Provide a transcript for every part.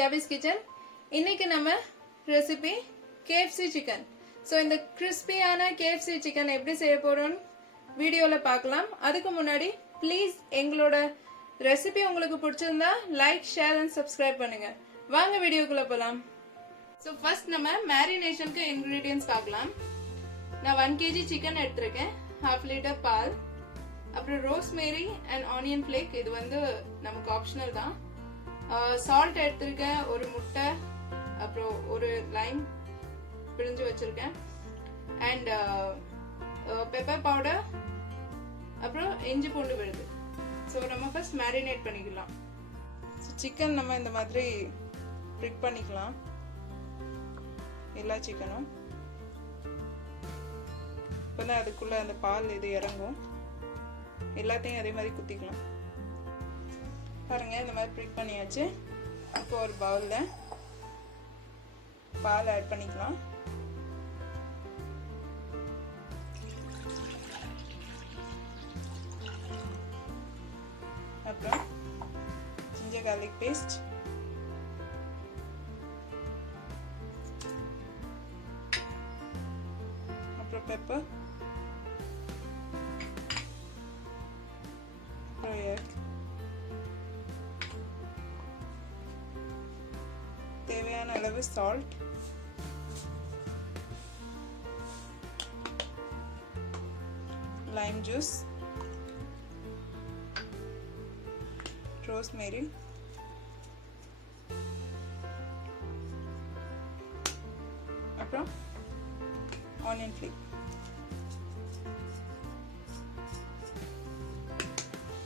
Gabby's Kitchen. இன்னைக்கு நம்ம recipe KFC chicken. So இந்த கிறிஸ்பியான KFC chicken எப்படி செய்ய போறோம் வீடியோல பார்க்கலாம். அதுக்கு முன்னாடி ப்ளீஸ் எங்களோட ரெசிபி உங்களுக்கு பிடிச்சிருந்தா லைக், ஷேர் and subscribe பண்ணுங்க. வாங்க வீடியோக்குள்ள போலாம். So first நம்ம மேரினேஷனுக்கு ingredients பார்க்கலாம். நான் 1 kg chicken எடுத்துர்க்கேன், 1/2 liter பால், அப்புறம் ரோஸ்மேரி and onion flake, இது வந்து நமக்கு ஆப்ஷனல் தான். சால்ட் எடுத்துர்க்கேன், ஒரு முட்டை, அப்புறம் ஒரு லைம் பிழிஞ்சு வச்சிருக்கேன், and பெப்பர் பவுடர், அப்புறம் இஞ்சி பூண்டு விழுது. ஸோ நம்ம ஃபர்ஸ்ட் மேரினேட் பண்ணிக்கலாம். ஸோ சிக்கன் நம்ம இந்த மாதிரி ப்ரிக் பண்ணிக்கலாம், எல்லா சிக்கனும். இப்போ தான் அதுக்குள்ள அந்த பால் இது இறங்கும். எல்லாத்தையும் அதே மாதிரி குத்திக்கலாம். பாருங்க, இந்த மாதிரி ப்ரிக் பண்ணியாச்சு. இப்போ ஒரு பவுலில் பால் ஆட் பண்ணிக்கலாம். அப்புறம் ginger garlic paste, அப்புறம் பெப்பர், அப்புறம் egg, தேவையான அளவு சால்ட், lime juice, rosemary, அப்புறம் onion flake.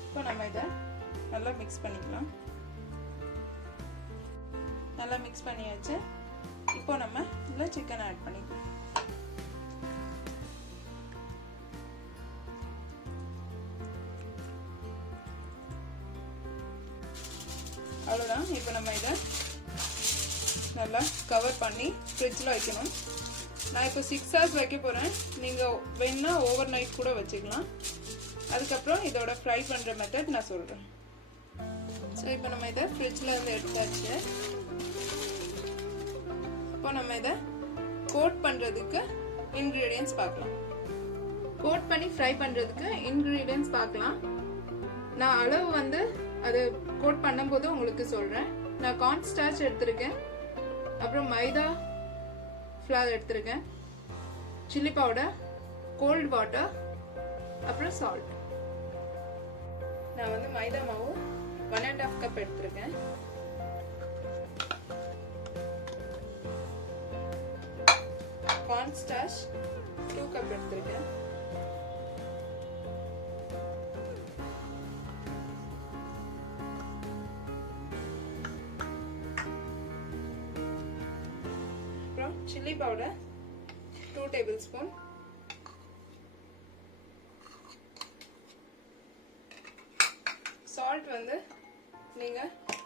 இப்போ நம்ம இதை நல்லா மிக்ஸ் பண்ணிக்கலாம். நல்லா மிக்ஸ் பண்ணியாச்சு. இப்போ நம்ம இதில் சிக்கன் ஆட் பண்ணிக்கலாம். அவ்வளோதான். இப்போ நம்ம இதை நல்லா கவர் பண்ணி ஃப்ரிட்ஜில் வைக்கணும். நான் இப்போ 6 hours வைக்க போகிறேன். நீங்கள் வேணுன்னா ஓவர் நைட் கூட வச்சுக்கலாம். அதுக்கப்புறம் இதோட ஃப்ரை பண்ணுற மெத்தட் நான் சொல்கிறேன். ஸோ இப்போ நம்ம இதை ஃப்ரிட்ஜில் இருந்து எடுத்தாச்சு. இப்போ நம்ம இதை கோட் பண்ணுறதுக்கு இன்க்ரீடியன்ட்ஸ் பார்க்கலாம். கோட் பண்ணி ஃப்ரை பண்ணுறதுக்கு இன்க்ரீடியன்ட்ஸ் பார்க்கலாம். நான் அளவு வந்து அது கோட் பண்ணும்போது உங்களுக்கு சொல்கிறேன். நான் கார்ன் ஸ்டார்ச் எடுத்திருக்கேன், அப்புறம் மைதா ஃப்ளவர் எடுத்திருக்கேன், சில்லி பவுடர், கோல்ட் வாட்டர், அப்புறம் சால்ட். நான் வந்து மைதா மாவு 1.5 கப் எடுத்திருக்கேன். கார்ன் ஸ்டார்ச் 2 கப் எடுத்திருக்கேன். சில்லி பவுடர் 2 tablespoon, சால்ட் வந்து நீங்க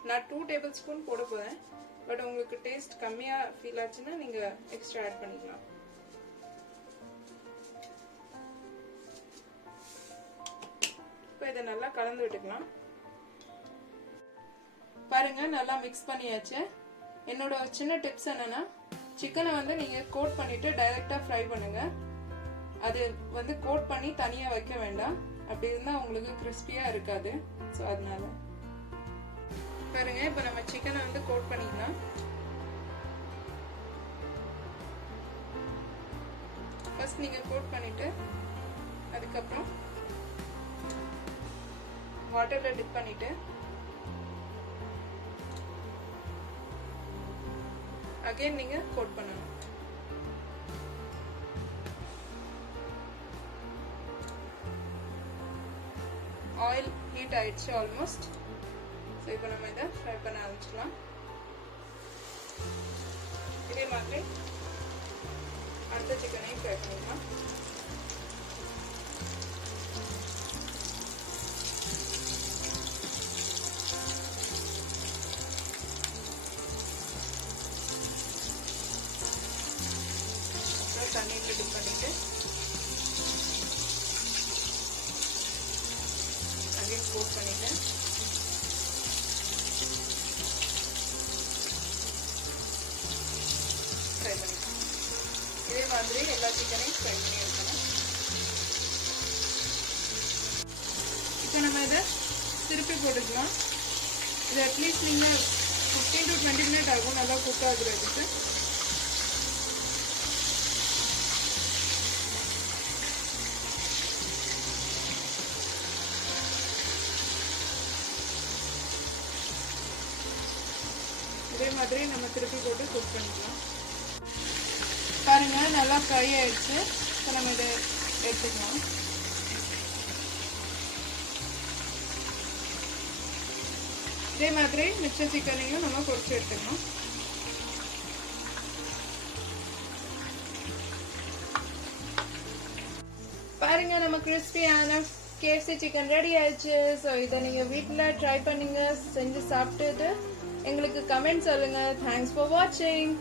நான் 2 tablespoon போட போறேன். பட் உங்களுக்கு டேஸ்ட் கம்மியா ஃபீல் ஆச்சுன்னா நீங்க எக்ஸ்ட்ரா ஆட் பண்ணிக்கலாம். இப்போ இதை நல்லா கலந்து விட்டுக்கலாம். பாருங்க, நல்லா மிக்ஸ் பண்ணியாச்சு. என்னோட சின்ன டிப்ஸ் என்னன்னா, சிக்கனை வந்து நீங்க கோட் பண்ணிட்டு டைரக்டா ஃப்ரை பண்ணுங்க. அது வந்து கோட் பண்ணி தனியா வைக்க வேண்டாம். அப்படி இருந்தா உங்களுக்கு கிறிஸ்பியா இருக்காது. ஸோ அதனால பாருங்க, இப்போ நம்ம சிக்கனை வந்து கோட் பண்ணிக்கலாம். ஃபர்ஸ்ட் நீங்க கோட் பண்ணிட்டு அதுக்கப்புறம் வாட்டர்ல டிப் பண்ணிட்டு அகைன் நீங்க கோட் பண்ணணும். ஆயில் ஹீட் ஆயிடுச்சு ஆல்மோஸ்ட். ஸோ இப்போ நம்ம இதை ஃப்ரை பண்ண ஆரம்பிச்சிடலாம். இதே மாதிரி அடுத்த சிக்கனையும் ஃப்ரை பண்ணிக்கலாம். தண்ணியில் டிப் பண்ணிட்டு அகைன் கோட் பண்ணிட்டேன். மாதிரி எல்லா சிக்கனையும் ஃப்ரை பண்ணி எடுக்கணும். இப்போ நம்ம இதை திருப்பி போட்டுக்கலாம். இது அட்லீஸ்ட் நீங்கள் 15 to 20 மினிட் ஆகும் நல்லா குக் ஆகுறதுக்கு. இதே மாதிரி நம்ம திருப்பி போட்டு குக் பண்ணிக்கலாம். பாருங்க நல்லா ஃப்ரை ஆயிடுச்சு. இப்போ நம்ம இதை எடுத்துக்கலாம். இதே மாதிரி மிச்ச சிக்கனையும் நம்ம பொரிச்சு எடுத்துக்கலாம். பாருங்க நம்ம கிறிஸ்பியான KFC சிக்கன் ரெடி ஆயிடுச்சு. ஸோ இதை நீங்க வீட்டில் ட்ரை பண்ணுங்க, செஞ்சு சாப்பிட்டுட்டு எங்களுக்கு கமெண்ட் சொல்லுங்க. தேங்க்ஸ் ஃபார் வாட்சிங்.